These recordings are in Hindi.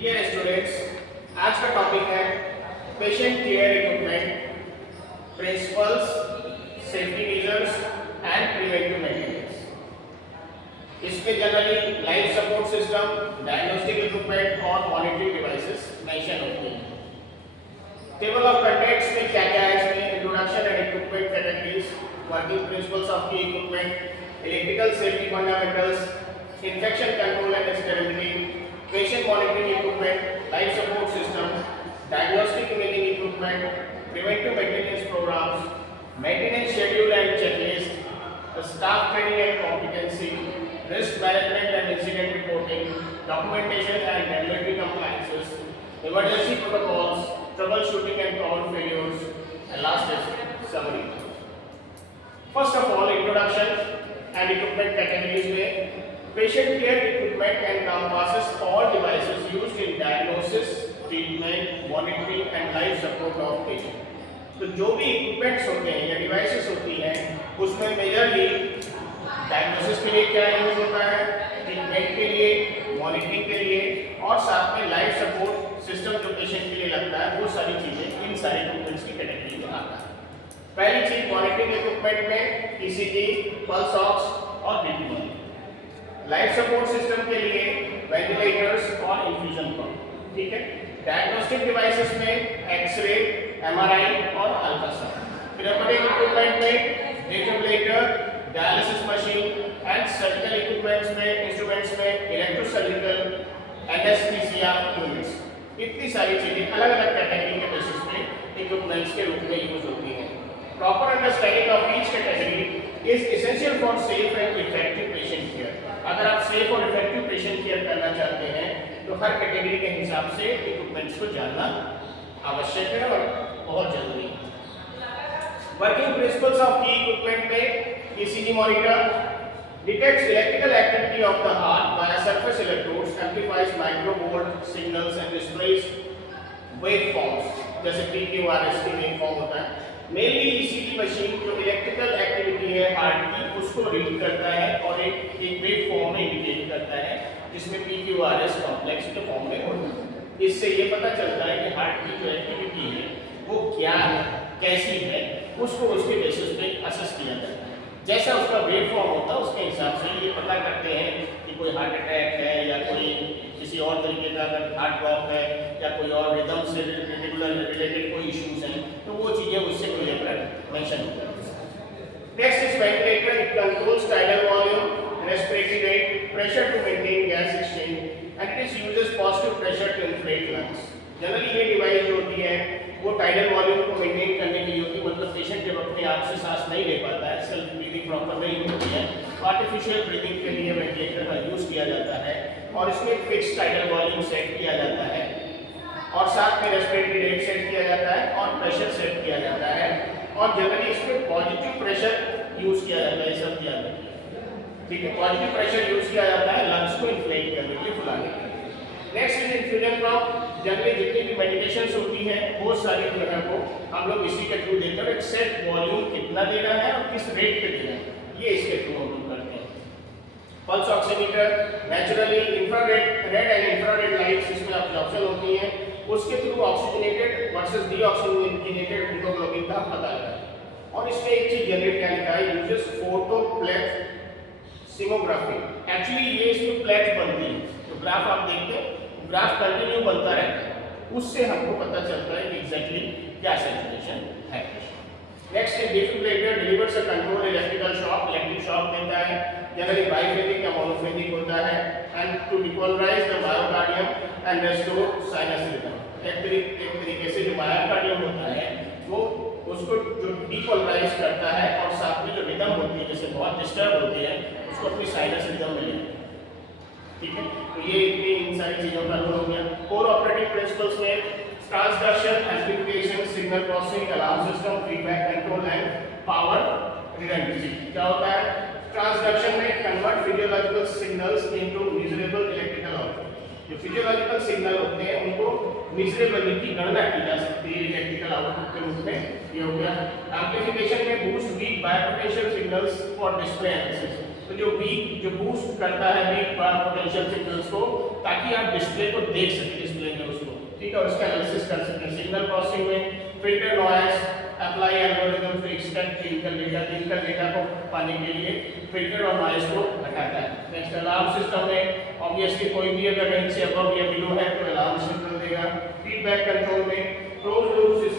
डियर स्टूडेंट्स, आज का टॉपिक है patient care equipment, principles, safety measures and preventive maintenance. इसमें generally life support system, diagnostic equipment और मॉनिटरिंग डिवाइसेस मेंशन होती हैं। टेबल ऑफ कंटेंट्स में क्या क्या है, इसमें introduction and equipment categories, working principles of key equipment, electrical safety fundamentals, infection control and sterility, patient monitoring equipment, life support system, diagnostic imaging equipment, preventive maintenance programs, maintenance schedule and checklist, the staff training and competency, risk management and incident reporting, documentation and regulatory compliances, emergency protocols, troubleshooting and problem failures, and last is summary. First of all, introduction and equipment categories में patient care equipment encompasses all devices used in diagnosis, treatment, monitoring and life support of patient. तो जो भी इक्विपमेंट्स होते हैं या डिवाइसेस होती हैं उसमें मेजरली डायग्नोसिस के लिए क्या यूज होता है, ट्रीटमेंट के लिए, मॉनिटरिंग के लिए और साथ में लाइफ सपोर्ट सिस्टम जो पेशेंट के लिए लगता है, वो सारी चीजें इन सारे इक्विपमेंट्स की कैटेगरी में आता है। पहली चीज मॉनिटरिंग इक्विपमेंट में ईसीजी, पल्स ऑक्स और BP monitor. Life support system के लिए वेंटिलेटर्स और इन्फ्यूजन पंप, ठीक है। डायग्नोस्टिक डिवाइसेस में एक्सरे, एमआरआई और अल्ट्रासाउंड। थेरेपेटिक इक्विपमेंट में defibrillator, dialysis machine and surgical equipments में इंस्ट्रूमेंट्स में इलेक्ट्रोसर्जिकल, एनेस्थीसिया यूनिट्स। इतनी सारी चीजें अलग अलग कैटेगरी के बेसिस पे इक्विपमेंट्स के रूप में यूज होती हैं। Proper understanding of each category is essential for safe and effective patient care. अगर आप सेफ और इफेक्टिव पेशेंट केयर करना चाहते हैं तो हर कैटेगरी के हिसाब से इक्विपमेंट्स को जानना आवश्यक है और बहुत जरूरी है। Working principles of key equipment में ECG monitor detects electrical activity of the heart by surface electrodes, amplifies microvolt signals and displays waveforms, जैसे पीक्यूआरएस की वेवफॉर्म होता है। मेनली ईसीजी मशीन जो इलेक्ट्रिकल एक्टिविटी है हार्ट की उसको रीड करता है और एक वेव फॉर्म में इंडिकेट करता है जिसमें पीक्यूआरएस कॉम्प्लेक्स के फॉर्म में होता है। इससे ये पता चलता है कि हार्ट की जो एक्टिविटी है वो क्या है, कैसी है, उसको उसके बेसिस पे असेस किया जाता है। जैसा उसका वेव फॉर्म होता है उसके हिसाब से ये पता करते हैं कि कोई हार्ट अटैक है या कोई किसी और तरीके का अगर हार्ट ब्लॉक है या कोई और रिदम से रिलेटेड कोई इश्यूज हैं तो वो चीजें उससे रिलेटेड मेंशन होता है। Next is ventilator, it controls tidal volume, respiratory rate, pressure to maintain gas exchange and it uses positive pressure to inflate lungs. Generally ये डिवाइस जो होती है वो टाइडल वॉल्यूम को मेंटेन करने के लिए होती है, मतलब पेशेंट जब अपने आप से सांस नहीं ले पाता है, सेल्फ ब्रीदिंग प्रॉपर नहीं होती है, आर्टिफिशियल ब्रीदिंग के लिए वेंटिलेटर का यूज किया जाता है और इसमें एक फिक्स टाइडल वॉल्यूम सेट किया जाता है और साथ में रेस्पिरेटरी रेट सेट किया जाता है और प्रेशर सेट किया जाता है और जनरली इसमें पॉजिटिव प्रेशर यूज किया जाता है, सब याद रखिए, ठीक है। पॉजिटिव प्रेशर यूज किया जाता है लंग्स को इन्फ्लेट करने के लिए, फुलाने के लिए। Next is infusion pump. Generally जितनी भी मेडिकेशंस होती हैं बहुत सारी तरह को हम लोग इसी के थ्रू देते हैं, एक सेट वॉल्यूम कितना देना है और किस रेट पे देना है, ये इसके थ्रू हम लोग करते हैं। Pulse oximeter, naturally infrared red and infrared lights इसमें ऑब्जॉर्प्शन होती हैं, उसके through oxygenated versus deoxygenated haemoglobin का पता लगाएं। और इसमें एक चीज जनरेट क्या लिखा है, यूजेस फोटोप्लेथिसिमोग्राफी। एक्चुअली ये इसमें प्लेट बनती है, तो ग्राफ आप देखते हैं ग्राफ कंटिन्यू बनता रहता है, उससे हमको पता चलता है कि एग्जैक्टली क्या सिचुएशन है। Next is defibrillator, delivers a control electrical shock, electric shock देता है, जनरली बाइफेजिक या मोनोफेजिक होता है and to depolarize the myocardium and restore sinus rhythm. एक तरीके से जो मायोकार्डियम होता है वो उसको जो डिपोलराइज करता है और साथ में जो रिदम होती है जैसे बहुत डिस्टर्ब होती है उसको अपनी साइनस रिदम में ले, ठीक है। तो ये इतनी इन सारी चीजों का रोल हो गया। कोर ऑपरेटिंग प्रिंसिपल्स में transduction, amplification, signal processing, alarm system, feedback control and power redundancy. क्या होता है ट्रांसडक्शन में, convert physiological signals into measurable electrical output. जो फिजियोलॉजिकल सिग्नल होते हैं उनको मेजरेबल की गणना की जा सकती है इलेक्ट्रिकल आउटपुट के रूप में, ये हो गया। एम्प्लीफिकेशन में boost weak biopotential signals for display analysis. तो जो बूस्ट करता है वीक पोटेंशियल सिग्नल्स को, ताकि आप डिस्प्ले को देख सकें, डिस्प्ले में उसको, ठीक है, उसका एनालिसिस कर सकें। सिग्नल प्रोसेसिंग में filter noise apply algorithm to extract clinical data को पाने के लिए फिल्टर और नॉइस को हटाता है। नेक्स्ट अलार्म सिस्टम में ऑब्वियसली कोई भी अगर रेंज से अबव या बिलो है तो अलार्म सिस्टम देगा। फीडबैक कंट्रोल में close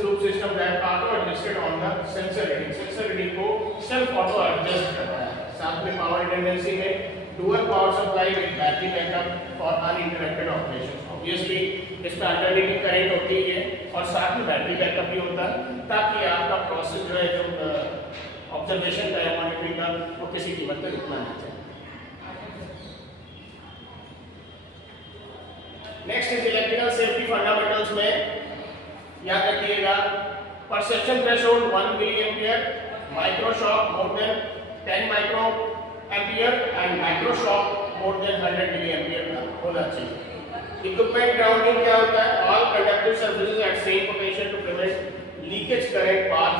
loop system that auto adjusted on the sensor reading को सेल्फ ऑटो एडजस्ट करता है। साथ में पावर रिडंडेंसी में dual power supply with battery backup for uninterrupted operations. Obviously इसमें अल्टरनेटिव करंट होती है और साथ में बैटरी बैकअप भी होता है, ताकि आपका प्रोसेस जो है, जो ऑब्जर्वेशन का या मॉनिटरिंग का, वो किसी कीमत पर रुकना नहीं चाहिए। Next is electrical safety fundamentals में याद रखिएगा, perception threshold 1 milliampere, microshock more than 10 microampere and microshock more than 100 milliampere का होना चाहिए। इक्विपमेंट ग्राउंडिंग क्या होता है? All conductive surfaces at same potential to prevent leakage current path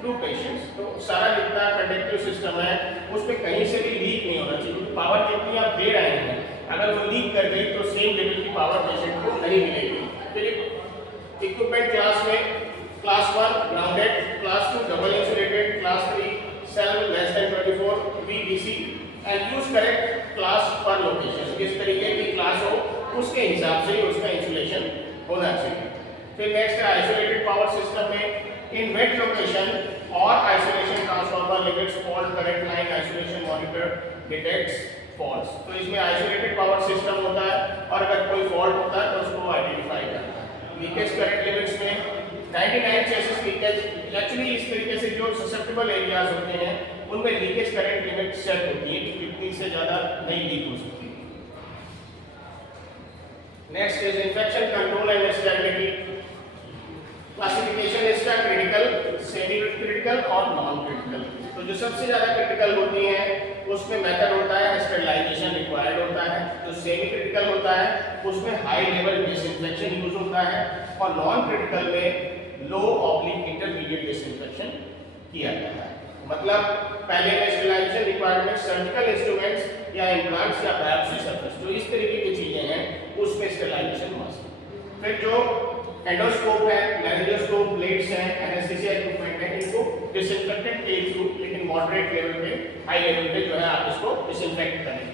through patients. तो सारा जितना कंडक्टिव सिस्टम है उसमें कहीं से भी लीक नहीं होना चाहिए, क्योंकि पावर जितनी आप दे रहे हैं अगर वो लीक कर गई तो सेम लेवल की पावर पेशेंट को नहीं मिलेगी। फिर इक्विपमेंट क्लास में class 1 grounded, class 2 double insulated, class 3 cell less than 24 VDC and use correct class पर लोकेशन। किस तरीके की क्लास हो उसके हिसाब से उसका इंसुलेशन होना चाहिए। फिर नेक्स्ट है आइसोलेटेड पावर सिस्टम में इन वेट लोकेशन और isolation transformer limits fault current line isolation monitor detects faults. तो इसमें आइसोलेटेड पावर सिस्टम होता है और अगर कोई फॉल्ट होता है तो उसको आइडेंटिफाई करता है। लीकेज करंट लिमिट्स में 99 चेसिस लीकेज, एक्चुअली इस तरीके से जो ससेप्टेबल एरियाज होते हैं उनमें लीकेज करंट लिमिट सेट होती है कि कितनी से ज़्यादा नहीं लीक हो सकती। Next is infection control and stability. Classification इसका क्रिटिकल, सेमी क्रिटिकल और नॉन क्रिटिकल। तो जो सबसे ज़्यादा क्रिटिकल होती है उसमें मेथड होता है स्टेरिलाइजेशन रिक्वायर्ड होता है। जो सेमी क्रिटिकल होता है उसमें हाई लेवल डिसइंफेक्शन यूज होता है और नॉन क्रिटिकल में लो ऑब्लिक इंटरमीडिएट डिसइंफेक्शन किया जाता है। मतलब पहले में स्टेरिलाइजेशन रिक्वायरमेंट सर्जिकल इंस्ट्रूमेंट्स या इम्प्लांट्स या बायोप्सी सर्फेस, जो इस तरीके की चीजें हैं उसमें स्टेरिलाइजेशन मस्ट। फिर जो एंडोस्कोप है, लेरिंगोस्कोप, प्लेट्स हैं, एनेस्थीसिया इक्विपमेंट है, इनको डिसइंफेक्टेंट के थ्रू लेकिन मॉडरेट लेवल पे, हाई लेवल पे जो है आप इसको डिसइंफेक्ट करें।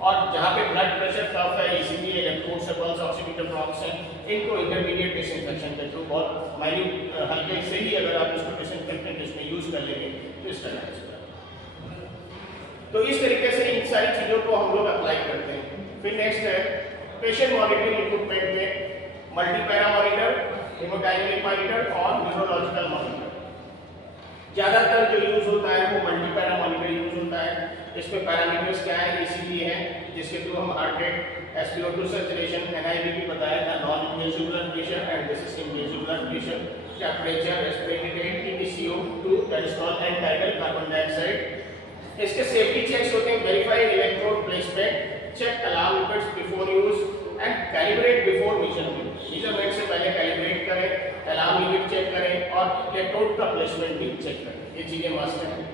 और जहाँ पे ब्लड प्रेशर कफ है, ECG, इलेक्ट्रोड से पल्स ऑक्सीमीटर ड्रॉप्स हैं, इनको इंटरमीडिएट डिसइंफेक्शन के थ्रू बहुत माइन्यूट हल्के से ही अगर आप इसको डिसइंफेक्टेंट इसमें यूज कर लेंगे तो स्टेरिलाइज करें। तो इस तरीके से इन सारी चीज़ों को हम लोग अप्लाई करते हैं। फिर नेक्स्ट है पेशेंट मॉनिटरिंग इक्विपमेंट में मल्टीपैरा मॉनिटर, हेमोडायनेमिक मॉनिटर और न्यूरोलॉजिकल मॉनिटर। ज़्यादातर जो यूज होता है वो मल्टीपैरा मॉनिटर यूज होता है। इसमें पैरामीटर्स क्या है? ECG है जिसके थ्रू हम heart rate, SpO2 saturation, NIBP बताया था, non invasive blood pressure and this is invasive blood pressure, temperature, respiratory rate, TPCO2, that and title carbon dioxide. इसके सेफ्टी चेक्स होते हैं, verified electrode placement, check alarm limits before use and calibrate before measurement. Measurement से पहले कैलिब्रेट करें, अलार्म लिमिट चेक करें और इलेक्ट्रोड का प्लेसमेंट भी चेक करें। ये चीजें मस्ट हैं।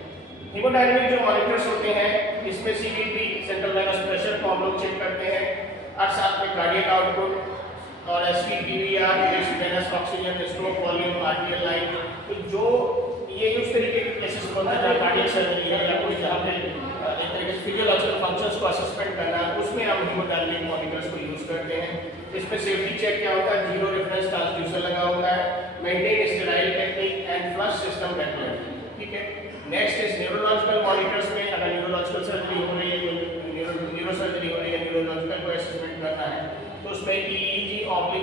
हेमोडायनेमिक जो मॉनिटर्स होते हैं इसमें CVP, सेंट्रल वेनस प्रेशर को हम लोग चेक करते हैं और साथ में कार्डियक आउटपुट और SVPVR, venous oxygen, stroke volume, arterial line. तो जो ये उस तरीके के केसेस होता है जहाँ कार्डियक सर्जरी है या कोई जहाँ पे एक तरीके से फिजियोलॉजिकल फंक्शंस को असेसमेंट करना है, उसमें हम हेमोडायनेमिक मॉनिटर्स को यूज करते हैं। इसमें सेफ्टी चेक क्या होता है? जीरो रेफरेंस ट्रांसड्यूसर लगा होता है, maintain sterile technique and flush system regulatory. ठीक है। नेक्स्ट इज न्यूरोलॉजिकल मॉनिटर्स में अगर न्यूरोलॉजिकल सर्जरी हो रही है, न्यूरो सर्जरी हो रही है, न्यूरोलॉजिकल को असेसमेंट करना है तो उसमें EEG,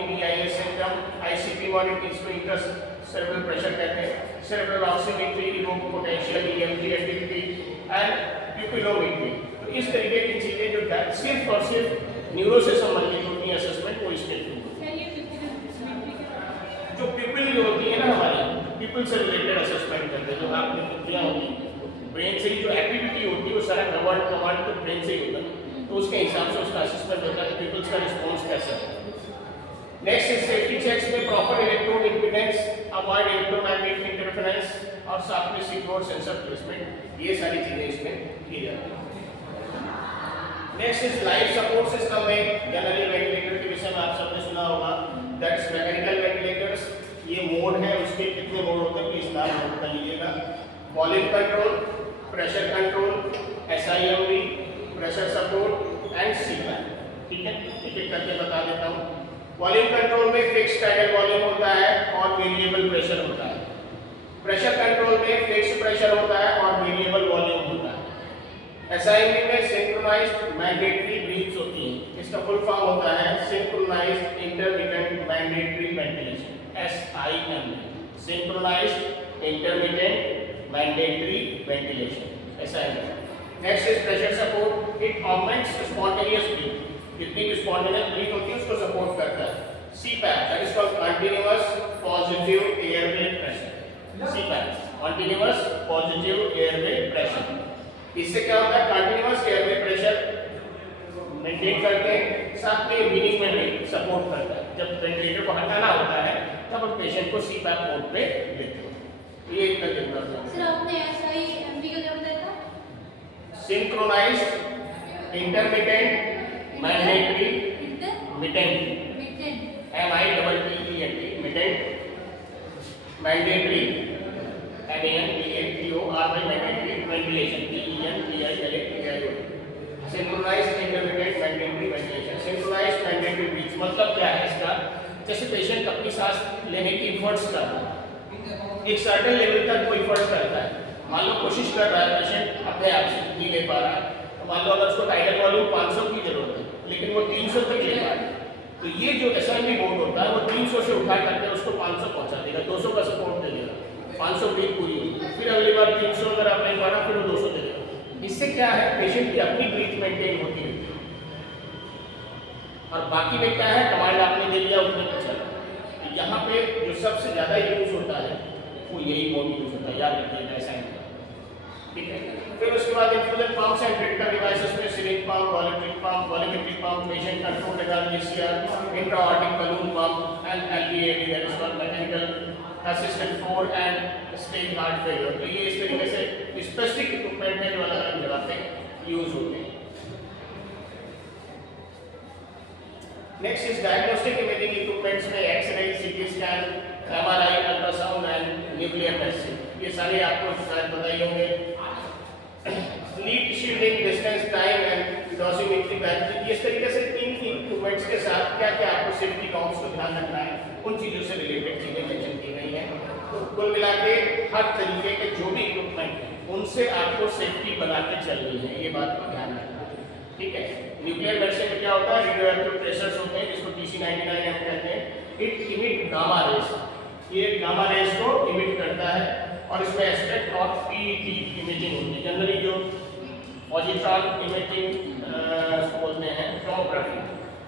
BIS system, ICP monitor, इसमें इंट्रा सेरेब्रल प्रेशर कहते हैं, cerebral oximetry, evoke potential, EMG activity and pupillometry. तो इस तरीके की चीजें जो सिर्फ और सिर्फ न्यूरो से संबंधित होती है असेसमेंट वो इसके थ्रू। जो प्यूपिल जो होती है ना हमारी, प्यूपिल से रिलेटेड असेसमेंट करते हैं। जो आपने बुद्धियाँ होती ब्रेन से ही जो एक्टिविटी होती है वो सारा कमांड तो ब्रेन से ही होता है, तो उसके हिसाब से उसका असेसमेंट होता है कि पीपल्स का रिस्पॉन्स कैसा है। नेक्स्ट इज सेफ्टी चेक्स में proper electrode impedance, avoid electromagnetic interference और साथ में सीक्वेंस सेंसर प्लेसमेंट, ये सारी चीजें इसमें की जाती हैं। Next is life support system में जनरली वेंटिलेटर के विषय में आप सबने सुना होगा, दैट्स मैकेनिकल वेंटिलेटर्स। ये मोड है, उसके कितने मोड होते हैं प्लीज नाम नोट कर लीजिएगा। Volume control, pressure control, SIMV, pressure support and CPAP। ठीक है, एक एक करके बता देता हूँ। वॉल्यूम कंट्रोल में फिक्स पैडल वॉल्यूम होता है और वेरिएबल प्रेशर होता है। प्रेशर कंट्रोल में फिक्स प्रेशर होता है और वेरिएबल वॉल्यूम होता है। SIMV में सिंक्रोनाइज्ड मैंडेटरी ब्रीथ्स होती हैं। इसका फुल फॉर्म होता है synchronised intermittent mandatory ventilation, SIMV, synchronised intermittent mandatory ventilation, SIMV। Next is pressure support, it augments spontaneous breath, जितनी भी स्पॉन्टेनियस ब्रीथ होती है उसको सपोर्ट करता है। CPAP, that is called continuous positive airway pressure, CPAP, continuous positive airway pressure. इससे क्या होता है, कंटीन्यूअस एयरवे प्रेशर मेंटेन करते हैं, साथ में ब्रीदिंग में भी सपोर्ट करता है। जब वेंटिलेटर को हटाना होता है तब हम पेशेंट को CPAP मोड पे लेते हैं। ये इतना जरूरत है। सर आपने SIMV का क्या बताया था? Synchronised intermittent mandatory mittent, MITTENT, mittent mandatory, MANDATORY, mandatory ventilation, PENTILATIO, synchronised intermittent mandatory ventilation. Synchronised mandatory breath मतलब क्या है इसका, जैसे पेशेंट अपनी सांस लेने की एफर्ट्स कर रहा है, एक सर्टेन लेवल तक वो एफर्ट्स करता है। मान लो कोशिश कर रहा है पेशेंट, अपने आप से नहीं ले पा रहा है, तो मान लो अगर उसको टाइडल वॉल्यूम 500 की जरूरत है लेकिन वो 300 तक ले पा रहा है, तो ये जो SIMV मोड होता है वो 300 से उठा करके उसको 500 पहुंचा देगा, 200 का सपोर्ट दे देगा, 500 ब्रीथ पूरी होगी, फिर अगली बार 300 अगर आप नहीं पा रहा फिर वो 200 दे देगा। इससे क्या है, पेशेंट की अपनी ब्रीथ मेंटेन होती रहती है और बाकी में क्या है, कमांड आपने दे दिया उतने पे चल। तो यहाँ पे जो सबसे ज्यादा यूज होता है वो यही मोड यूज होता है, याद रखिएगा SIMV। ठीक है, फिर उसके बाद infusion pumps and critical devices में syringe pump, volumetric pump, patient control level VCR, intraaortic balloon pump and LVAD, that is called mechanical assisted for end stage heart failure. तो ये इस तरीके से स्पेसिफिक इक्विपमेंट है जो अलग अलग जगह पे यूज होते हैं। Next is diagnostic imaging equipments में x ray, CT scan, MRI, ultrasound and nuclear medicine, ये सारे आपको शायद पता ही होंगे। Lead shielding, distance, time and dosimetry battery, इस तरीके से 3 इक्विपमेंट्स के साथ क्या क्या आपको सेफ्टी नॉर्म्स को ध्यान रखना है, उन चीजों से रिलेटेड चीजें मेंशन की गई हैं। तो कुल मिला के हर तरीके के जो भी इक्विपमेंट हैं उनसे आपको सेफ्टी बना के चलनी है, ये बात का ध्यान रखना है। ठीक है, न्यूक्लियर मेडिसिन में क्या होता है, रेडियोएक्टिव ट्रेसर्स होते हैं जिसको TC99 हम कहते हैं, इट इमिट गामा रेज, ये गामा रेज को इमिट करता है और इसमें एस्पेक्ट ऑफ PET इमेजिंग होती है। जनरली जो पॉजिट्रॉन इमेजिंग बोलते हैं टोमोग्राफी,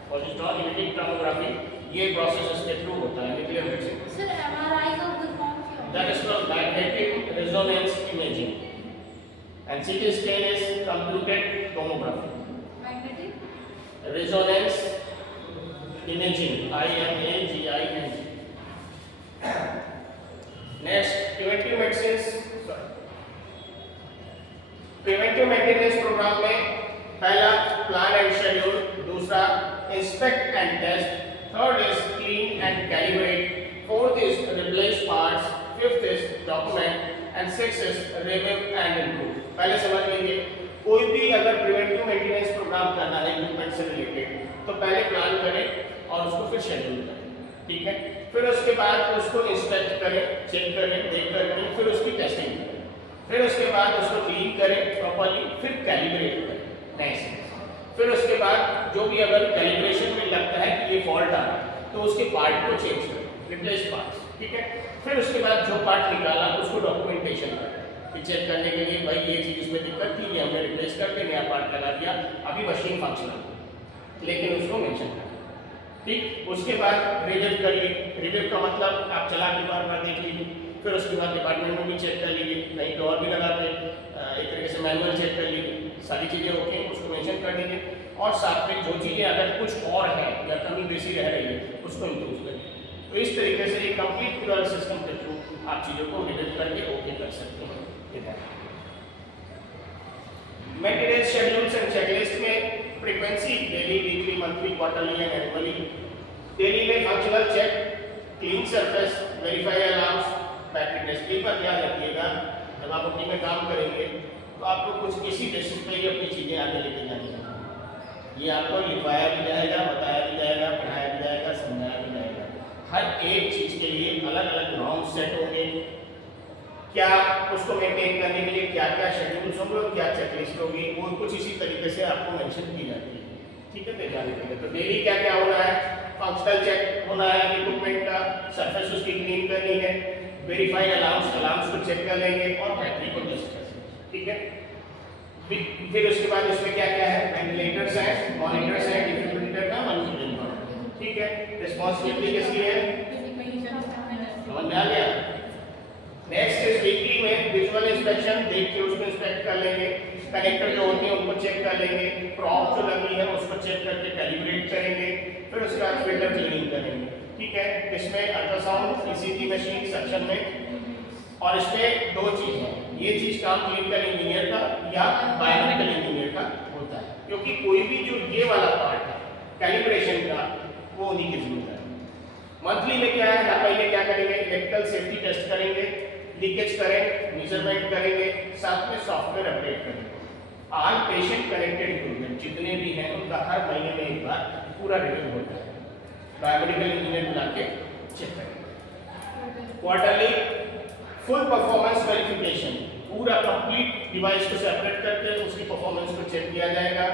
पॉजिट्रॉन इमेजिंग टोमोग्राफी, ये प्रोसेस इसके थ्रू होता है न्यूक्लियर मेडिसिन। सर MRI का फुल फॉर्म क्या होता है? That is called magnetic resonance imaging and CT scan is computed tomography. Magnetic resonance imaging, IMAGING। Next preventive medicine, preventive maintenance program में पहला प्लान एंड शेड्यूल, दूसरा inspect and test, third is clean and calibrate, fourth is replace parts, fifth is document and sixth is review and improve. पहले समझ लीजिए, कोई भी अगर प्रिवेंटिव मेंटेनेंस प्रोग्राम करना है इक्विपमेंट से रिलेटेड तो पहले प्लान करें और उसको फिर शेड्यूल करें। ठीक है, फिर उसके बाद उसको इंस्पेक्ट करें, चेक करें, देख करके फिर उसकी टेस्टिंग करें, फिर उसके बाद उसको क्लीन करें प्रॉपर्ली, फिर कैलिब्रेट करें नेक्स्ट, फिर उसके बाद जो भी अगर कैलिब्रेशन में लगता है कि ये फॉल्ट आ रहा है तो उसके पार्ट को चेंज करें, रिप्लेस पार्ट्स। ठीक है, फिर उसके बाद जो पार्ट निकाला उसको डॉक्यूमेंटेशन करें कि चेक करने के लिए भाई ये चीज़ इसमें दिक्कत थी, ये हमने रिप्लेस करके नया पार्ट लगा दिया, अभी मशीन फंक्शनल, लेकिन उसको मेंशन करें। ठीक, उसके बाद रिव्यू करिए, रिव्यू का मतलब आप चला के बार देख लीजिए, फिर उसके बाद डिपार्टमेंट में भी चेक कर लीजिए, नहीं तो और भी लगा के एक तरीके से मैनुअल चेक कर लीजिए, सारी चीज़ें ओके उसको मेंशन कर दीजिए और साथ में जो चीज़ें अगर कुछ और है या कमी बेसी रह रही है उसको इम्प्रूव करिए। तो इस तरीके से एक कंप्लीट पूरा सिस्टम के थ्रू आप चीज़ों को रिव्यू करके ओके कर सकते हैं। मेंटेनेंस शेड्यूल्स एंड चेकलिस्ट में frequency daily, weekly, monthly, quarterly and annually. Daily में functional check, clean surface, verify alarms, battery test. एक बात याद रखिएगा, जब आप अपनी में काम करेंगे तो आपको कुछ इसी बेसिस पे ही अपनी चीज़ें आगे लेके जानी है। ये आपको लिखवाया भी जाएगा, बताया भी जाएगा, पढ़ाया भी जाएगा, समझाया भी जाएगा। हर एक चीज़ के लिए अलग अलग नॉर्म्स सेट होंगे, क्या उसको मेंटेन करने के लिए क्या क्या शेड्यूल्स होंगे और क्या चेकलिस्ट होगी, वो कुछ इसी तरीके से आपको मेंशन की जाती है। ठीक है, जाने के लिए तो डेली क्या क्या होना है, फंक्शनल चेक होना है इक्विपमेंट का, सरफेस उसकी क्लीन करनी है, वेरीफाई अलार्म्स को चेक कर लेंगे और बैटरी को टेस्ट कर लेंगे। ठीक है, फिर उसके बाद इसमें क्या क्या है, वेंटिलेटर्स है, मॉनिटर्स है, डिफिब्रिलेटर का मॉनिटरिंग। ठीक है, रिस्पांसिबिलिटी किसकी है, समझ में आ गया। नेक्स्ट इज वीकली में विजुअल इंस्पेक्शन, देख के उसको इंस्पेक्ट कर लेंगे, कनेक्टर जो होते हैं उनको चेक कर लेंगे, प्रॉप जो लगी है उसको चेक करके कैलिब्रेट करेंगे, फिर उसके बाद फिल्टर क्लीनिंग करेंगे। ठीक है, इसमें अल्ट्रासाउंड, ईसीजी मशीन सेक्शन में, और इसमें दो चीज़ है, ये चीज़ काम क्लिनिकल इंजीनियर का या बायोमेडिकल इंजीनियर का होता है, क्योंकि कोई भी जो ये वाला पार्ट है कैलिब्रेशन का वो उन्हीं की जिम्मेदारी है। मंथली में क्या है, हर महीने क्या करेंगे, इलेक्ट्रिकल सेफ्टी टेस्ट करेंगे, लीकेज करेंट मेजरमेंट करेंगे, साथ में सॉफ्टवेयर अपडेट करेंगे। आज पेशेंट कनेक्टेड इक्विपमेंट जितने भी हैं उनका हर महीने में एक बार पूरा रिव्यू होता है, बायोमेडिकल इंजीनियर बुला के चेक करेंगे। क्वार्टरली फुल परफॉर्मेंस वेरिफिकेशन, पूरा कंप्लीट डिवाइस को सेपरेट करके उसकी परफॉर्मेंस को चेक किया जाएगा।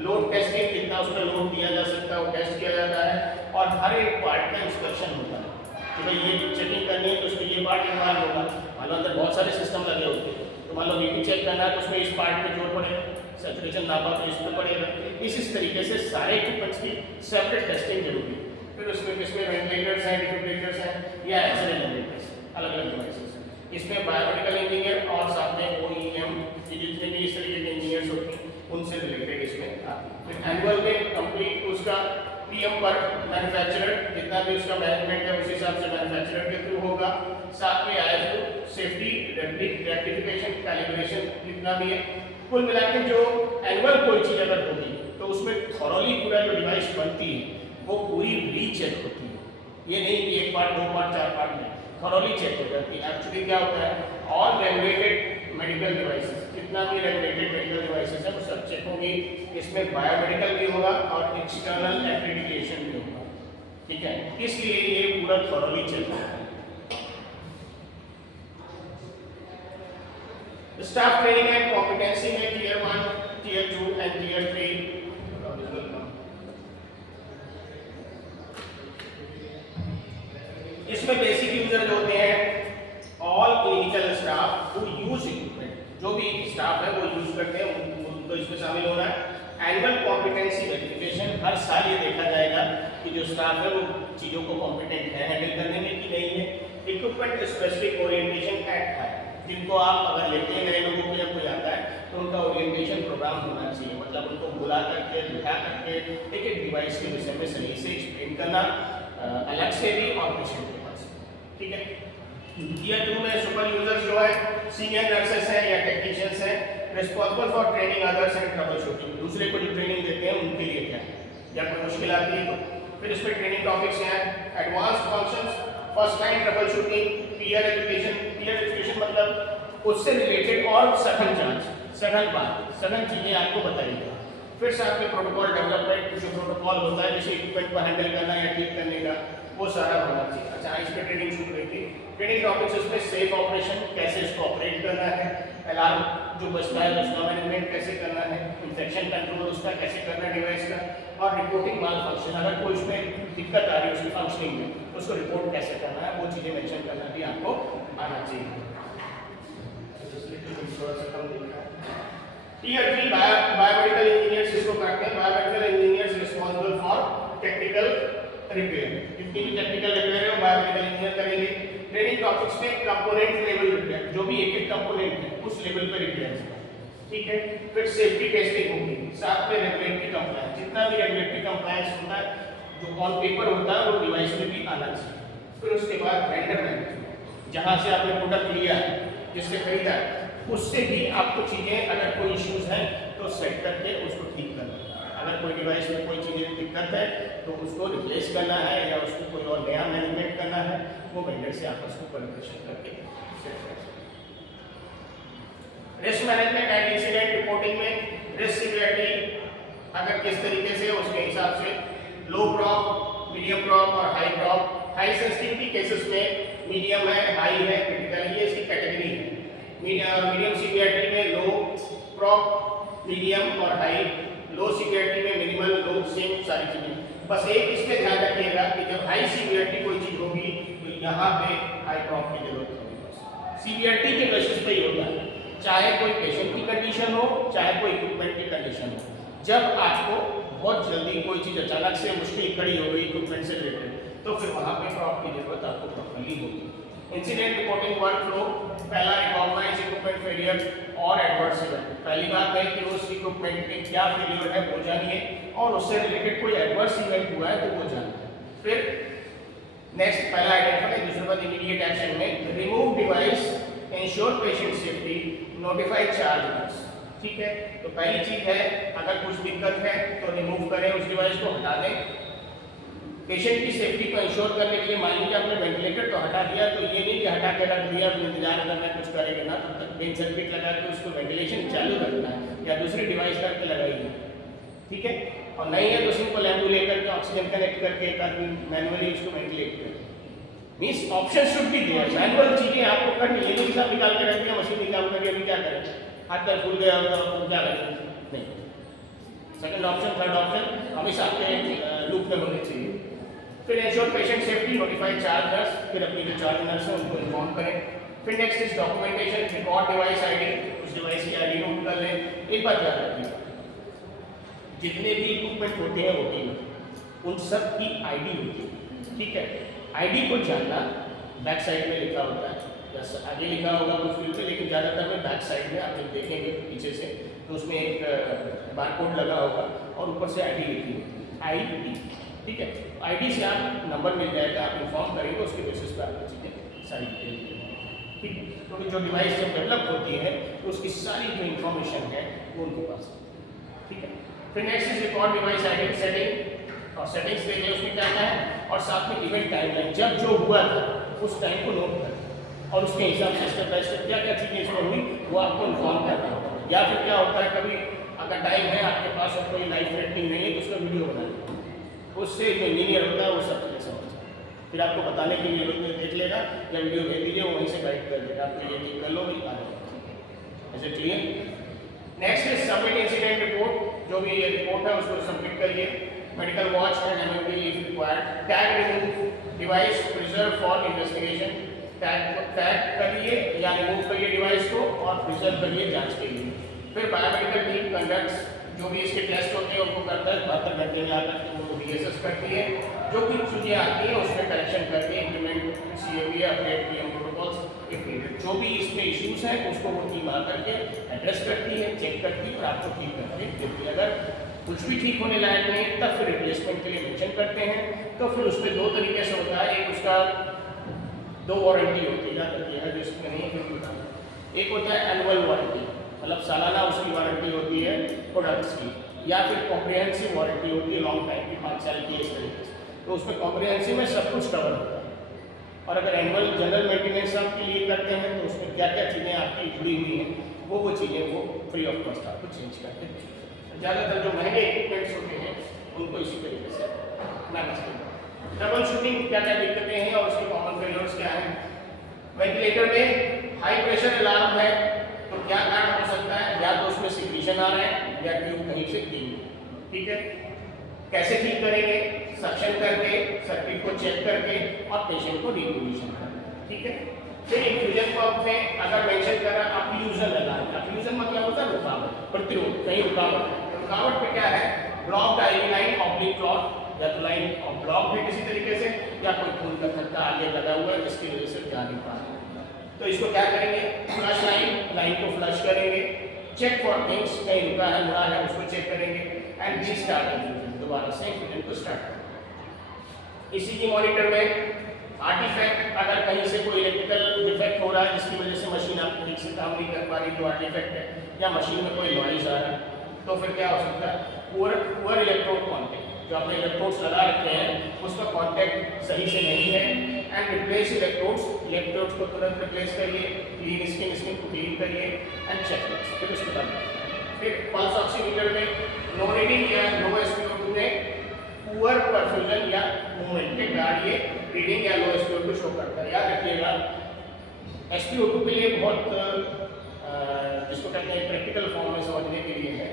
लोड टेस्टिंग, कितना उस पर लोड दिया जा सकता है वो टेस्ट किया जाता है, और हर एक पार्ट का इंस्पेक्शन होता है कि भाई ये चेकिंग करनी है तो उसमें ये पार्ट इन्वॉल्व होगा। मान लो अंदर बहुत सारे सिस्टम लगे होते हैं, तो मान लो बीपी चेक करना है तो उसमें इस पार्ट पे जोर पड़ेगा, सैचुरेशन नापा तो इस पर पड़ेगा। इस तरीके से सारे इक्विपमेंट्स की सेपरेट टेस्टिंग जरूरी है। फिर उसमें किसमें वेंटिलेटर्स हैं, डिफिब्रिलेटर्स हैं या एक्सरे जनरेटर्स, अलग अलग डिवाइसेस हैं। इसमें बायोमेडिकल इंजीनियर और साथ में OEM जितने भी इस तरीके के इंजीनियर्स होते हैं उनसे रिलेटेड इसमें आते हैं। फिर एनुअल में कंप्लीट उसका PM पर मैन्युफैक्चरर जितना भी उसका मैनेजमेंट है उस हिसाब से मैन्युफैक्चरर के थ्रू होगा, साथ में ISO सेफ्टी रेक्टिफिकेशन कैलिब्रेशन जितना भी है। कुल मिला के जो एनुअल कोई चीज़ अगर होगी तो उसमें थॉरोली पूरा जो डिवाइस बनती है वो पूरी रीचेक होती है। ये नहीं कि एक पार्ट, दो पार्ट, चार पार्ट में, थॉरोली चेक हो जाती है। एक्चुअली क्या होता है, ऑल रेगुलेटेड मेडिकल डिवाइसेस, जितना भी रेगुलेटेड मेडिकल डिवाइसेस है वो सब चेक होंगी। इसमें बायोमेडिकल भी होगा और एक्सटर्नल एक्रेडिटेशन भी होगा। ठीक है, इसलिए ये पूरा थॉरोली चेक होगा। स्टाफ ट्रेनिंग एंड कॉम्पिटेंसी में टियर 1, टियर 2 एंड टियर 3। इसमें बेसिक यूजर जो होते हैं all clinical staff who use equipment, जो भी स्टाफ है वो यूज करते हैं उनको इसमें शामिल होना है। एनुअल कॉम्पिटेंसी वेरिफिकेशन, हर साल ये देखा जाएगा कि जो स्टाफ है वो चीज़ों को कॉम्पिटेंट है हैंडल करने में कि नहीं है। इक्विपमेंट स्पेसिफिक ओरिएंटेशन एक्ट है, जिनको आप अगर लेते हैं, नए लोगों को जब कोई आता है तो उनका ओरिएंटेशन प्रोग्राम होना चाहिए, मतलब उनको बुला करके बिठा करके एक एक डिवाइस के विषय में सही से एक्सप्लेन करना, अलग से भी और पेशेंट के पास। ठीक है, टियर 2 में सुपर यूजर्स जो है सीनियर नर्सेस हैं या टेक्नीशियंस हैं, responsible for training others and trouble shooting, दूसरे को जो ट्रेनिंग देते हैं उनके लिए क्या है या कोई मुश्किल आती है तो। फिर इसमें ट्रेनिंग टॉपिक्स हैं advanced functions, first line trouble shooting, peer education. Peer education मतलब उससे रिलेटेड और सघन जांच, सघन बात, सघन चीज़ें आपको बताइएगा। फिर साथ में प्रोटोकॉल डेवलपमेंट, जो प्रोटोकॉल होता है जैसे इक्विपमेंट को हैंडल करना या ठीक करने का, वो सारा होना चाहिए। अच्छा, इस पर ट्रेनिंग शुरू हुई थी। ट्रेनिंग टॉपिक्स इसमें सेफ ऑपरेशन, कैसे इसको ऑपरेट करना है, अलार्म जो बचता है उसका मैनेजमेंट कैसे करना है, इन्फेक्शन कंट्रोल उसका कैसे करना है डिवाइस का, और रिपोर्टिंग माल फंक्शन, अगर कोई उसमें दिक्कत आ रही है उसकी फंक्शनिंग में उसको रिपोर्ट कैसे करना है, वो चीज़ें मेंशन करना भी आपको आना चाहिए। टियर 3 बायोमेडिकल इंजीनियर्स इसको करते हैं। Biomedical engineers responsible for technical repair, जितनी भी टेक्निकल रिपेयर है वो बायोमेडिकल इंजीनियर करेंगे। ट्रेनिंग टॉपिक्स में कंपोनेंट लेवल रिपेयर, जो भी एक एक कंपोनेंट है उस लेवल पे रिपेयर। ठीक है, फिर सेफ्टी टेस्टिंग होगी, साथ में रेगुलेटरी कंप्लायंस, जितना भी रेगुलेटरी कंप्लायंस होता है जो ऑन पेपर होता है वो डिवाइस में भी आना चाहिए। फिर उसके बाद वेंडर मैनेजमेंट, जहाँ से आपने प्रोडक्ट लिया है, जिससे खरीदा है, उससे भी आपको चीज़ें अगर कोई इश्यूज हैं तो सेट करके उसको ठीक करना। अगर कोई डिवाइस में कोई चीज़ें दिक्कत है तो उसको रिप्लेस करना है या उसको कोई और नया मैनेजमेंट करना है, वो वेंडर से आप उसको कोलैबोरेशन करके सेट कर सकते हैं। Risk management and incident reporting में रिस्क सीवियरिटी अगर किस तरीके से उसके हिसाब से लो प्रॉप, मीडियम प्रॉप और high prop. High sensitivity cases में मीडियम है, हाई है, क्रिटिकल है, ये इसकी कैटेगरी है। मीडियम सीवियरिटी में लो प्रॉप, मीडियम और हाई, लो सीवियरिटी में मिनिमल, लो, सेम सारी चीजें। बस एक इसमें ध्यान रखिएगा कि जब हाई सीवियरिटी कोई चीज होगी तो यहाँ पे हाई प्रॉप की जरूरत होगी। सीवियरिटी के बेसिस पे ही होता है, चाहे कोई पेशेंट की कंडीशन हो, चाहे कोई इक्विपमेंट की कंडीशन हो। जब आपको बहुत जल्दी कोई चीज अचानक से मुश्किल खड़ी हो गई इक्विपमेंट से रिलेटेड, तो फिर वहाँ पे प्रॉप की जरूरत आपको प्रॉपर्ली होगी। इंसिडेंट रिपोर्टिंग वर्कफ्लो, पहला रिकॉग्नाइज इक्विपमेंट फेलियर और एडवर्स इवेंट। पहली बात है कि उस इक्विपमेंट में क्या फेलियर है वो जानिए और उससे रिलेटेड कोई एडवर्स इवेंट हुआ है तो वो जानिए। फिर नेक्स्ट पहला आइडेंटिफाई, दूसरे बात इमीडिएट एक्शन में remove device, ensure patient safety, notify charge nurse. ठीक है, तो पहली चीज है अगर कुछ दिक्कत है तो रिमूव करें, उस डिवाइस को हटा दें। पेशेंट की सेफ्टी को इंश्योर करने के लिए मान लीजिए आपने वेंटिलेटर तो हटा दिया, तो ये नहीं कि हटा के रख दिया फिर इंतजार करना कुछ करेगा ना, तब तक मेन सर्किट लगा के उसको वेंटिलेशन चालू रखना है या दूसरी डिवाइस करके लगाइए। ठीक है, और नहीं है तो सिंपल एम्बू लेकर के ऑक्सीजन कनेक्ट करके एक आदमी मैनुअली उसको वेंटिलेट करे। Means option should be there, manual चीजें आपको करनी है, नहीं सब निकाल के रख दिया मशीन नहीं काम कर रही, अभी क्या करें, हाथ पैर फूल गया तो क्या करें, नहीं। सेकंड ऑप्शन, थर्ड ऑप्शन हमेशा आपके लूप में होने चाहिए। फिर ensure patient safety, notify charge nurse, फिर अपनी जो चार्ज नर्स है उनको इन्फॉर्म करें। फिर next is documentation, record device ID, उस डिवाइस की आईडी नोट कर लें। एक बात याद रखिएगा, जितने भी इक्विपमेंट होते हैं ओटी में उन सब की आईडी होती है। ठीक है, आईडी को जानना बैक साइड में लिखा होता है, जैसे आगे लिखा होगा कुछ फील्ड पे, लेकिन ज़्यादातर में बैक साइड में आप जब देखेंगे पीछे से तो उसमें एक बारकोड लगा होगा और ऊपर से आईडी लिखी होगी, आईडी। ठीक है, आईडी से आप नंबर मिल जाएगा, आप इन्फॉर्म करेंगे, उसके बेसिस पर आपकी चीज़ें सारी डिटेल। ठीक है, क्योंकि जो डिवाइस जब डेवलप होती है तो उसकी सारी जो इन्फॉर्मेशन है वो उनके पास है। ठीक है, फिर next is record device ID setting, और सेटिंग्स देखिए उसमें क्या क्या है, और साथ में इवेंट टाइमलाइन, जब जो हुआ था उस टाइम को नोट करें और उसके हिसाब से स्टेप बाय स्टेप क्या क्या चीज़ें इसमें हुई वो आपको इन्फॉर्म करना होगा। या फिर क्या होता है, कभी अगर टाइम है आपके पास और कोई लाइफ थ्रेटनिंग नहीं है तो उसका वीडियो बना लीजिए, उससे जो इंजीनियर होता है वो सब चीज़ें समझ, फिर आपको बताने की जरूरत नहीं, देख लेगा या वीडियो भेज दीजिए, वहीं से गाइड कर देगा, आपको ये ठीक कर लो, नहीं आ जाएगा। ऐसे clear. Next is submit incident report, जो भी ये रिपोर्ट है उसको सबमिट करिए। Medical watch and MoD if required, tag remove device preserve for investigation, tag करिए या रिमूव करिए डिवाइस को और प्रिजर्व करिए जांच के लिए। फिर बायोमेडिकल टीम कंडक्ट्स, जो भी इसके टेस्ट होते हैं उनको करता है, 72 घंटे में आकर वो डीएसएस करती है, जो भी चीज़ें आती हैं उसमें करेक्शन करके implement CAB update PM protocols if needed, जो भी इसमें इश्यूज हैं उसको वो टीम आकर के एड्रेस करती है, चेक करती है और आपको ठीक करके देती है। अगर कुछ भी ठीक होने लायक नहीं तब फिर रिप्लेसमेंट के लिए मेंशन करते हैं। तो फिर उसमें दो तरीके से होता है, एक उसका 2 वारंटी होती है, याद रखिएगा, जो इसमें नहीं है फिर एक होता है एनुअल वारंटी, मतलब सालाना उसकी वारंटी होती है प्रोडक्ट्स की, या फिर कॉम्प्रिहेंसिव वारंटी होती है लॉन्ग टाइम की, 5 साल की, इस तरीके से। तो उसमें कॉम्प्रिहेंसिव में सब कुछ कवर होता है, और अगर एनुअल जनरल मेंटेनेंस आपके लिए करते हैं तो उसमें क्या क्या चीज़ें आपकी जुड़ी हुई हैं वो चीज़ें वो फ्री ऑफ कॉस्ट आपको चेंज करते हैं। ज़्यादातर जो महंगे इक्विपमेंट्स होते हैं उनको इसी तरीके से मैनेज करते हैं। ट्रबल शूटिंग, क्या क्या दिक्कतें हैं और उसके कॉमन फेलियर्स क्या हैं। वेंटिलेटर में हाई प्रेशर अलार्म है तो क्या कारण हो सकता है, या तो उसमें सिक्रीशन आ रहा है या ट्यूब कहीं से लीक। ठीक है, कैसे ठीक करेंगे, सक्शन करके, सर्किट को चेक करके और पेशेंट को डिपोजिशन करके। ठीक है, फिर इन्फ्यूजन पंप में अगर मेंशन कर रहा है अफ्यूजन अलार्म, अफ्यूजन मतलब होता है रुकावट, प्रतिरोध, कहीं रुकावट है, रुकावट पे क्या है, blocked IV line, oblique clot, या तो लाइन ब्लॉक है किसी तरीके से, या कोई खून का थक्का आगे लगा हुआ है जिसकी वजह से जा नहीं पा रहा। तो इसको क्या करेंगे, फ्लश लाइन को फ्लश करेंगे, चेक फॉर थिंग्स, कहीं रुका है मुड़ा है उसको चेक करेंगे, एंड रीस्टार्ट इन्फ्यूजन, दोबारा से इन्फ्यूजन को स्टार्ट करेंगे। ईसीजी मॉनिटर में आर्टिफैक्ट, अगर कहीं से कोई इलेक्ट्रिकल डिफेक्ट हो रहा है जिसकी वजह से मशीन आपकी ठीक से काम नहीं कर पा रही, जो आर्टिफैक्ट है, या मशीन में कोई नॉइज आ रहा है, तो फिर क्या हो सकता है, पुअर इलेक्ट्रोड कॉन्टैक्ट, जो आपने इलेक्ट्रोड्स लगा रखे हैं उसका कॉन्टैक्ट सही से नहीं है। एंड रिप्लेस इलेक्ट्रोड्स को तुरंत रिप्लेस करिए, क्लीन स्किन को क्लीन करिए एंड चेक। फिर उसके बाद फिर पल्स ऑक्सीमीटर में नो रीडिंग या लो SpO2 में पुअर परफ्यूजन या मूवमेंट के बाद ये रीडिंग या लो SpO2 शो करता है। याद रखिएगा SpO2 के लिए बहुत जिसको कहते हैं प्रैक्टिकल फॉर्म में समझने के लिए है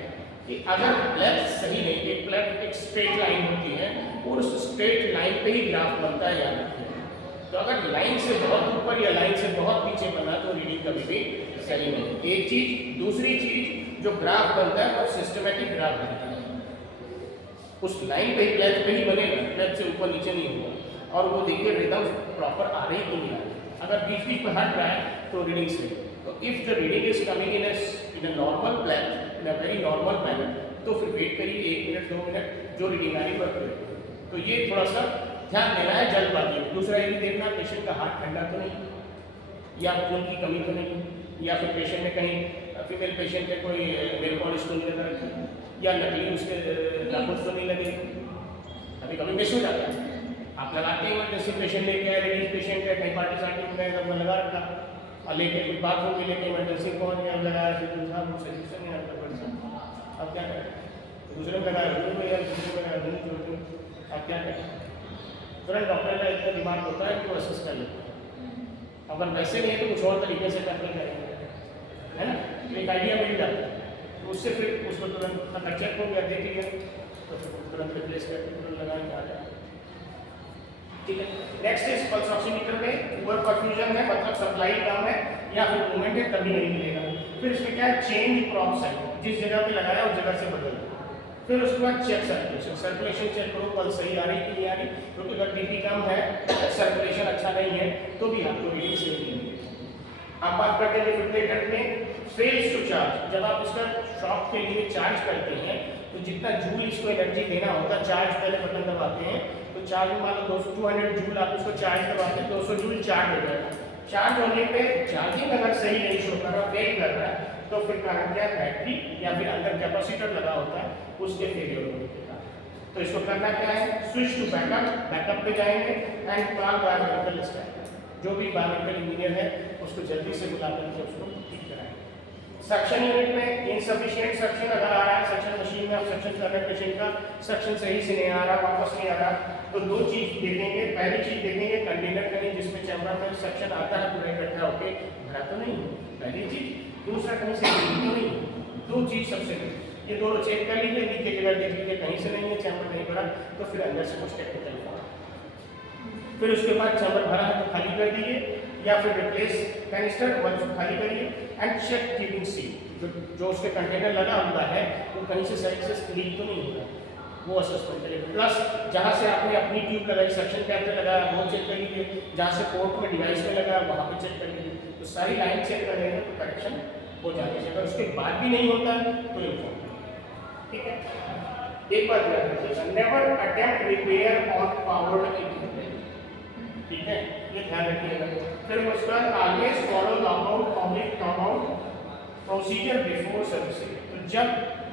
कि अगर प्लेट सही नहीं, एक प्लेट एक स्ट्रेट लाइन होती है और उस स्ट्रेट लाइन पे ही ग्राफ बनता है, याद रखिए। तो अगर लाइन से बहुत ऊपर या लाइन से बहुत नीचे बना तो रीडिंग कभी भी सही नहीं। एक चीज। दूसरी चीज, जो ग्राफ बनता है वो सिस्टमेटिक ग्राफ बनता है, उस लाइन पे ही प्लेट पे ही बनेगा, प्लेट से ऊपर नीचे नहीं होगा। और वो देखिए रिदम प्रॉपर आ रही कि नहीं आ रही। अगर बीच बीच में हट रहा है तो रीडिंग सही। तो if the reading is coming in a normal plate in a very normal manner, तो फिर वेट करिए 1 मिनट 2 मिनट, जो रीडिंग आ रही है बरकरार। तो ये थोड़ा सा ध्यान देना है जल्दबाजी। दूसरा ये भी देखना पेशेंट का हाथ ठंडा तो नहीं, या खून की कमी तो नहीं, या फिर पेशेंट में कहीं फीमेल पेशेंट है कोई नेल पॉलिश तो नहीं लगा रखी, या नकली उसके नाखून तो नहीं लगे। कभी कभी मिस हो जाता है। आप लगाते हैं इमरजेंसी पेशेंट लेके आए, लेडीज पेशेंट है, कहीं पार्टी सार्टी में गए तो लगा रखा, और लेके कुछ बात होगी, लेके इमरजेंसी पहुंच गया, लगाया फिर दूसरा मुझसे दूसरे नहीं आता पड़। अब क्या करें? दूसरे में लगाया दूसरे में लगाया दूसरे, अब क्या करें? तुरंत डॉक्टर का इतना दिमाग होता है कि वो असेस कर लेता है। अगर वैसे नहीं है तो कुछ और तरीके से टैकल करेंगे, है ना? एक आइडिया मिल जाता है, तो उससे फिर उसको तुरंत अगर चेक हो गया, देख लिया, तो फिर तुरंत रिप्लेस करके तुरंत लगाएंगे, आ जाए। ठीक है। नेक्स्ट इज पल्स ऑक्सीमीटर में पुअर परफ्यूजन है, मतलब सप्लाई कम है या फिर मूवमेंट है, तभी नहीं मिलेगा। फिर इसमें क्या है, चेंज प्रॉप साइड, जिस जगह पे लगाया उस जगह से बदल। फिर उसके बाद चेक सर्कुलेशन चेक करो, पल्स सही आ रही कि नहीं आ रही, क्योंकि अगर बीपी कम है, सर्कुलेशन अच्छा नहीं है, तो भी आपको रीडिंग सही नहीं मिलेगी। आप बात करते हैं डिफिब्रिलेटर में फेल्स टू चार्ज। जब आप इसका शॉक के लिए चार्ज करते हैं तो जितना जूल इसको एनर्जी देना होता है, चार्ज पहले बटन दबाते हैं तो चार्ज में मान लो 200 जूल आप उसको चार्ज करवाते हैं, 200 जूल चार्ज हो जाएगा। चार्ज होने पे चार्जिंग अगर सही नहीं शो कर रहा, फेल कर रहा है, तो फिर कारण क्या, बैटरी या फिर अंदर कैपेसिटर लगा होता है उसके फेलियर होने के कारण। तो इसको करना क्या है, स्विच टू बैकअप पे जाएंगे एंड कॉल बायोमेडिकल स्टाफ, जो भी बायोमेडिकल इंजीनियर है उसको जल्दी से बुला करके उसको ठीक कराएंगे। सक्शन यूनिट में इनसफिशिएंट सक्शन अगर आ रहा है, सक्शन मशीन में आप सक्शन कर रहे हैं, पेशेंट का सक्शन सही से नहीं आ रहा, वापस नहीं आ रहा, तो दो चीज देखेंगे। पहली चीज देखेंगे कंटेनर कहीं जिसमें चैम्बर में सक्शन आता है पूरा इकट्ठा होके भरा तो नहीं, पहली चीज। दूसरा कहीं से लीक तो नहीं, दो चीज सबसे पहले ये दोनों चेक कर लीजिए। लीकेज अगर देख लीजिए कहीं से नहीं है, चैम्बर नहीं भरा, तो फिर अंदर से कुछ टेक्निकल फॉल्ट। फिर उसके बाद चैम्बर भरा है तो खाली कर दीजिए, या फिर रिप्लेस कैनिस्टर वन खाली करिए एंड चेक कीपिंग सील, जो उसके कंटेनर लगा हुआ है वो कहीं से सही से लीक तो नहीं होगा, वो असेसमेंट करिए। प्लस जहाँ से आपने अपनी ट्यूब लगाई, सक्शन कैप लगाया, वो चेक कर लीजिए। जहाँ से पोर्ट में डिवाइस में लगाया वहाँ पे चेक कर लीजिए। तो सारी लाइन चेक कर लेंगे तो करेक्शन हो जाती है। अगर उसके बाद भी नहीं होता तो इन्फॉर्म, ठीक है। एक बात याद रखिएगा, never attempt repair on powered equipment, ठीक है, ये ध्यान रखिएगा। फिर उसका always follow lockout public lockout procedure before servicing. तो जब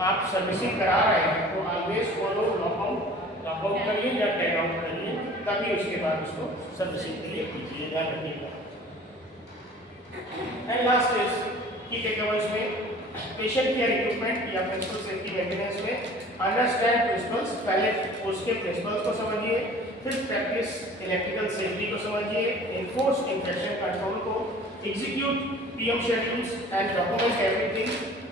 आप सर्विसिंग करा रहे हैं तो ऑलवेज फॉलो लॉकआउट करिए या टैग आउट करिए, तभी उसके बाद उसको सर्विसिंग के लिए कीजिए, ध्यान रखिएगा। एंड लास्ट इज की टेकअवेज में पेशेंट केयर इक्विपमेंट या प्रिंसिपल सेफ्टी मेंटेनेंस में अंडरस्टैंड प्रिंसिपल्स, पहले उसके प्रिंसिपल्स को समझिए, फिर प्रैक्टिस इलेक्ट्रिकल सेफ्टी को समझिए, एनफोर्स इंफेक्शन कंट्रोल को, execute PM schedules and document everything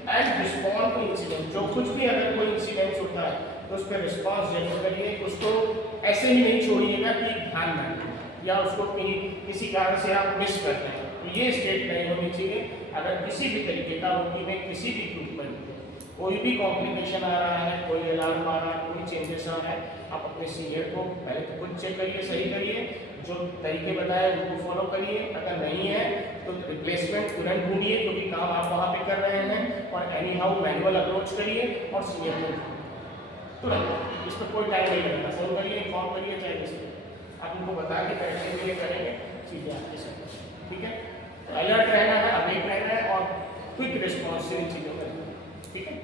and respond to incident. जो कुछ भी अगर कोई इंसिडेंट होता है तो उस पर रिस्पॉन्स जरूर करिए, उसको ऐसे ही नहीं छोड़िएगा कि ध्यान न दें या उसको किसी कारण से आप मिस कर रहे हैं, तो ये स्टेट नहीं होनी चाहिए। अगर किसी भी तरीके का रोगी में किसी भी इक्विपमेंट कोई भी कॉम्प्लिकेशन आ रहा है, कोई अलार्म आ रहा है, कोई चेंजेस आ रहा है, आप अपने सीनियर को पहले तो खुद चेक करिए, सही करिए, जो तरीके बताए उनको फॉलो करिए। अगर नहीं है तो रिप्लेसमेंट तुरंत ढूंढिए, क्योंकि काम आप वहाँ पे कर रहे हैं, और एनी हाउ मैनुअल अप्रोच करिए और सीनियर को तुरंत, इस पर कोई टाइम नहीं लगना, फोन करिए, इन्फॉर्म करिए, चाहे जैसे आप उनको बता के करेक्शन के लिए करेंगे चीज़ें आपके साथ, ठीक है। अलर्ट रहना है, अवेक रहना है और क्विक रिस्पॉन्स से इन चीज़ों में, ठीक है।